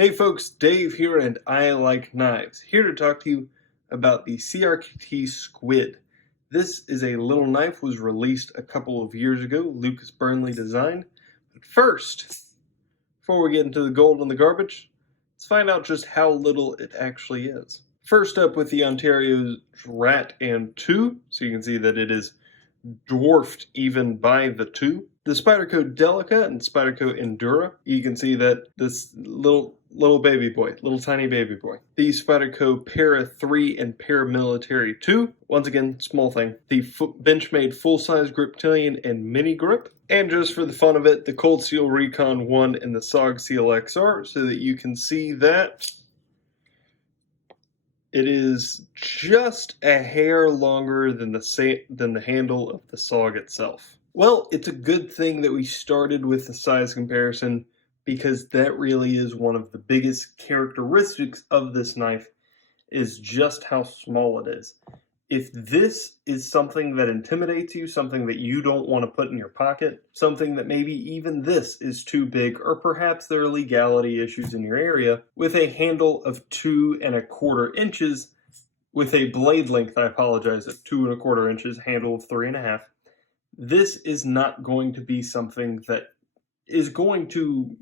Hey folks, Dave here and I like knives. Here to talk to you about the CRKT Squid. This is a little knife, was released a couple of years ago, Lucas Burnley design. But first, before we get into the gold and the garbage, let's find out just how little it actually is. First up with the Ontario's Rat and 2, so you can see that it is dwarfed even by the 2. The Spyderco Delica and Spyderco Endura, you can see that this little baby boy, little tiny baby boy. The Spyderco Para 3 and Paramilitary 2, once again, small thing. The Benchmade full-size Griptilian and mini grip. And just for the fun of it, the Cold Steel Recon 1 and the SOG Seal XR, so that you can see that it is just a hair longer than the handle of the SOG itself. Well, it's a good thing that we started with the size comparison, because that really is one of the biggest characteristics of this knife, is just how small it is. If this is something that intimidates you, something that you don't want to put in your pocket, something that maybe even this is too big, or perhaps there are legality issues in your area, with a handle of 2¼ inches, with a blade length, I apologize, of 2¼ inches, handle of 3½, this is not going to be something that is going to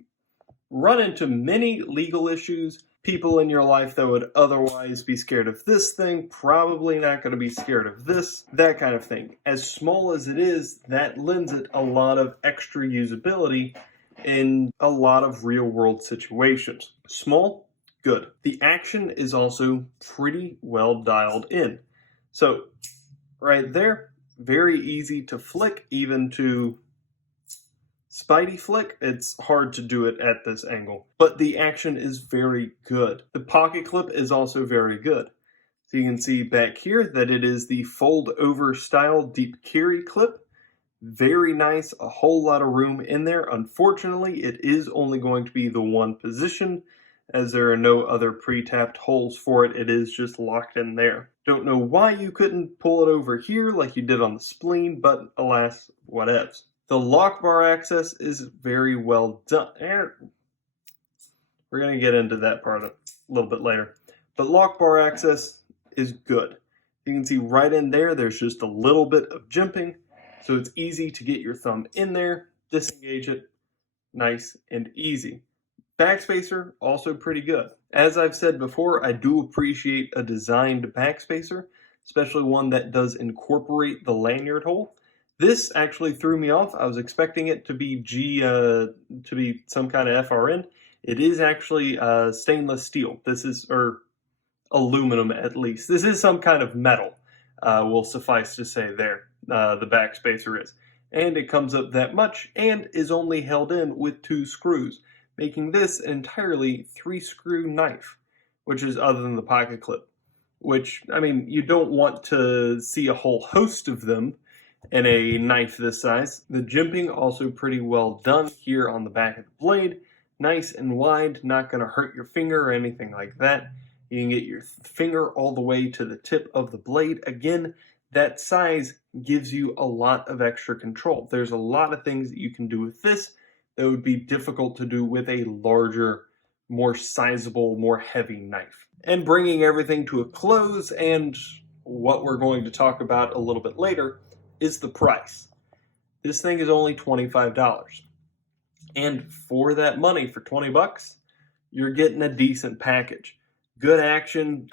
run into many legal issues. People in your life that would otherwise be scared of this thing, probably not going to be scared of this, that kind of thing. As small as it is, that lends it a lot of extra usability in a lot of real-world situations. Small, good. The action is also pretty well dialed in. So, right there, very easy to flick, even to Spidey flick. It's hard to do it at this angle, but the action is very good. The pocket clip is also very good. So you can see back here that it is the fold over style deep carry clip. Very nice, a whole lot of room in there. Unfortunately, it is only going to be the one position, as there are no other pre-tapped holes for it. It is just locked in there. Don't know why you couldn't pull it over here like you did on the spleen, but alas, whatevs. The lock bar access is very well done. And we're going to get into that part a little bit later. But lock bar access is good. You can see right in there, there's just a little bit of jimping, so it's easy to get your thumb in there, disengage it, nice and easy. Backspacer, also pretty good. As I've said before, I do appreciate a designed backspacer, especially one that does incorporate the lanyard hole. This actually threw me off. I was expecting it to be some kind of FRN. It is actually stainless steel. This is, or aluminum at least. This is some kind of metal, will suffice to say there, the backspacer is. And it comes up that much and is only held in with 2 screws, making this an entirely 3-screw knife, which is other than the pocket clip. Which, I mean, you don't want to see a whole host of them in a knife this size. The jimping also pretty well done here on the back of the blade. Nice and wide, not going to hurt your finger or anything like that. You can get your finger all the way to the tip of the blade. Again, that size gives you a lot of extra control. There's a lot of things that you can do with this that would be difficult to do with a larger, more sizable, more heavy knife. And bringing everything to a close, and what we're going to talk about a little bit later, is the price. This thing is only $25. And for that money, for 20 bucks, you're getting a decent package. Good action,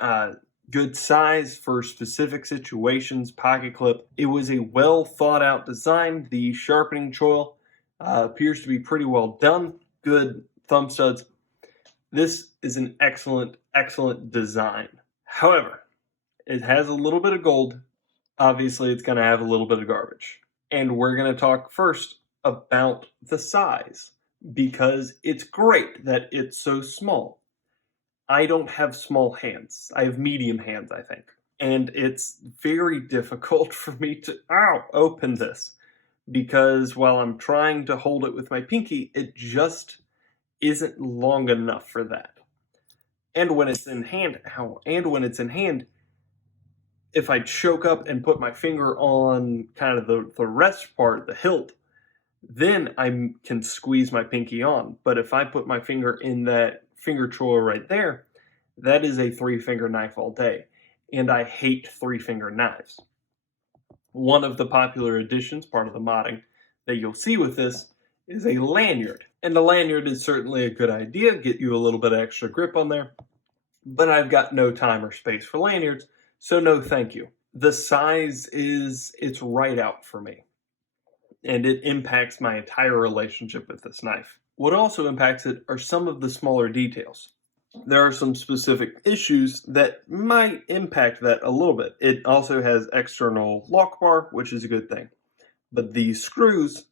good size for specific situations, pocket clip. It was a well thought out design. The sharpening choil appears to be pretty well done. Good thumb studs. This is an excellent, excellent design. However, it has a little bit of gold. Obviously, it's going to have a little bit of garbage. And we're going to talk first about the size, because it's great that it's so small. I don't have small hands. I have medium hands, I think. And it's very difficult for me to open this, because while I'm trying to hold it with my pinky, it just isn't long enough for that. And when it's in hand, if I choke up and put my finger on kind of the rest part, the hilt, then I can squeeze my pinky on. But if I put my finger in that finger choil right there, that is a 3-finger knife all day. And I hate 3-finger knives. One of the popular additions, part of the modding, that you'll see with this is a lanyard. And the lanyard is certainly a good idea, get you a little bit of extra grip on there. But I've got no time or space for lanyards, so no thank you. The size it's right out for me. And it impacts my entire relationship with this knife. What also impacts it are some of the smaller details. There are some specific issues that might impact that a little bit. It also has external lock bar, which is a good thing. But these screws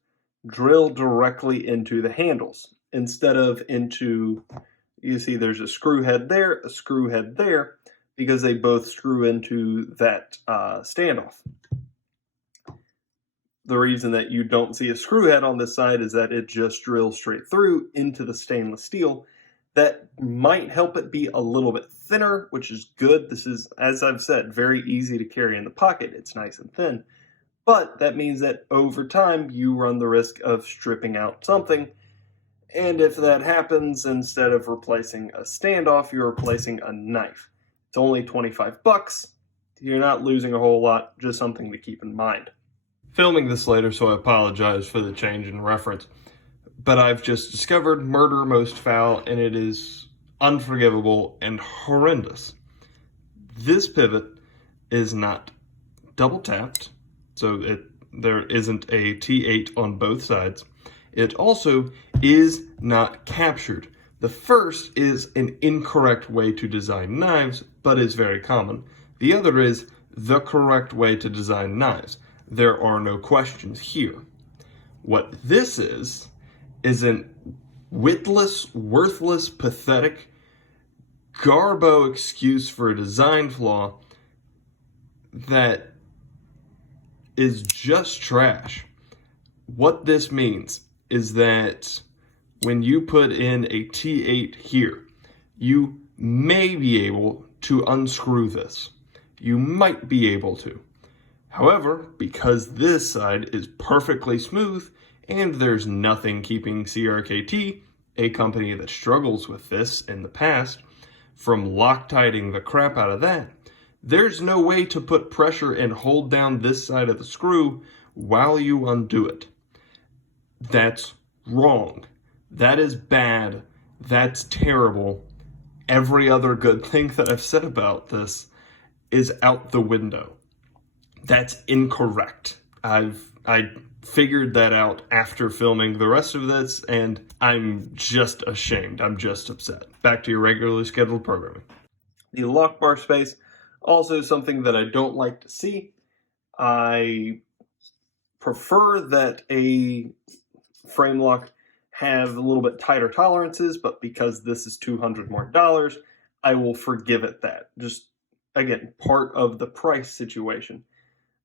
drill directly into the handles instead of into, you see there's a screw head there, a screw head there, because they both screw into that standoff. The reason that you don't see a screw head on this side is that it just drills straight through into the stainless steel. That might help it be a little bit thinner, which is good. This is, as I've said, very easy to carry in the pocket. It's nice and thin. But that means that over time, you run the risk of stripping out something. And if that happens, instead of replacing a standoff, you're replacing a knife. It's only $25. You're not losing a whole lot, just something to keep in mind. Filming this later, so I apologize for the change in reference. But I've just discovered Murder Most Foul, and it is unforgivable and horrendous. This pivot is not double tapped, so there isn't a T8 on both sides. It also is not captured. The first is an incorrect way to design knives, but is very common. The other is the correct way to design knives. There are no questions here. What this is an witless, worthless, pathetic, garbo excuse for a design flaw that is just trash. What this means is that when you put in a T8 here, you may be able to unscrew this. You might be able to. However, because this side is perfectly smooth and there's nothing keeping CRKT, a company that struggles with this in the past, from Loctiting the crap out of that, there's no way to put pressure and hold down this side of the screw while you undo it. That's wrong. That is bad. That's terrible. Every other good thing that I've said about this is out the window. That's incorrect. I figured that out after filming the rest of this, and I'm just ashamed. I'm just upset. Back to your regularly scheduled programming. The lock bar space, also something that I don't like to see. I prefer that a frame lock have a little bit tighter tolerances, but because this is $200 more, I will forgive it that. Just, again, part of the price situation.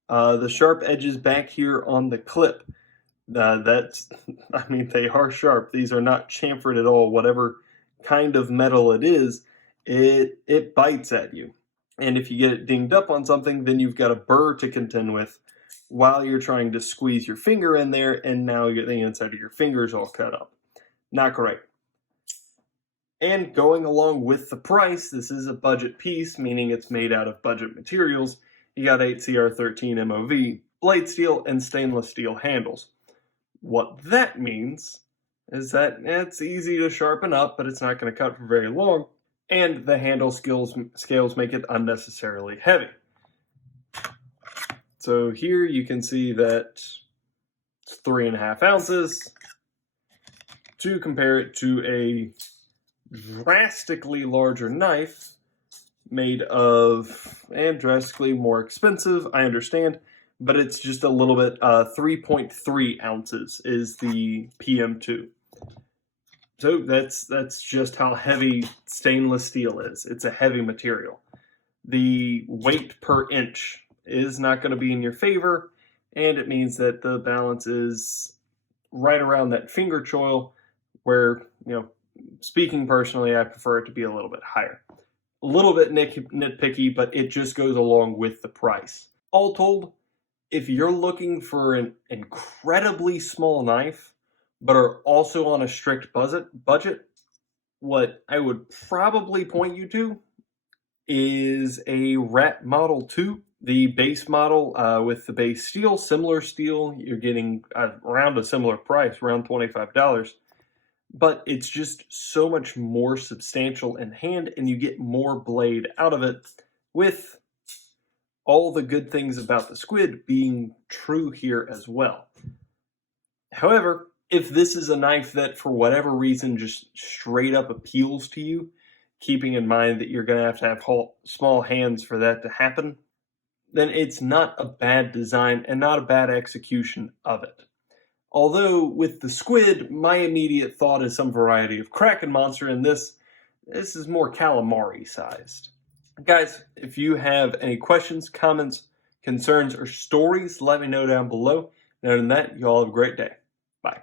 The sharp edges back here on the clip, they are sharp. These are not chamfered at all. Whatever kind of metal it is, it bites at you. And if you get it dinged up on something, then you've got a burr to contend with while you're trying to squeeze your finger in there, and now the inside of your finger is all cut up. Not great. And going along with the price, this is a budget piece, meaning it's made out of budget materials. You got 8CR13 MOV, blade steel, and stainless steel handles. What that means is that it's easy to sharpen up, but it's not going to cut for very long, and the handle scales make it unnecessarily heavy. So here you can see that it's 3.5 ounces. To compare it to a drastically larger knife made of, and drastically more expensive, I understand, but it's just a little bit, 3.3 ounces is the PM2. So that's just how heavy stainless steel is. It's a heavy material. The weight per inch is not going to be in your favor, and it means that the balance is right around that finger choil where, speaking personally, I prefer it to be a little bit higher. A little bit nitpicky, but it just goes along with the price. All told, if you're looking for an incredibly small knife, but are also on a strict budget, What I would probably point you to is a Rat Model 2. The base model with the base steel, similar steel, you're getting around a similar price, around $25. But it's just so much more substantial in hand, and you get more blade out of it, with all the good things about the Squid being true here as well. However, if this is a knife that for whatever reason just straight up appeals to you, keeping in mind that you're going to have small hands for that to happen, then it's not a bad design and not a bad execution of it. Although with the Squid, my immediate thought is some variety of Kraken monster, and this is more calamari sized. Guys, if you have any questions, comments, concerns, or stories, let me know down below. And other than that, you all have a great day. Bye.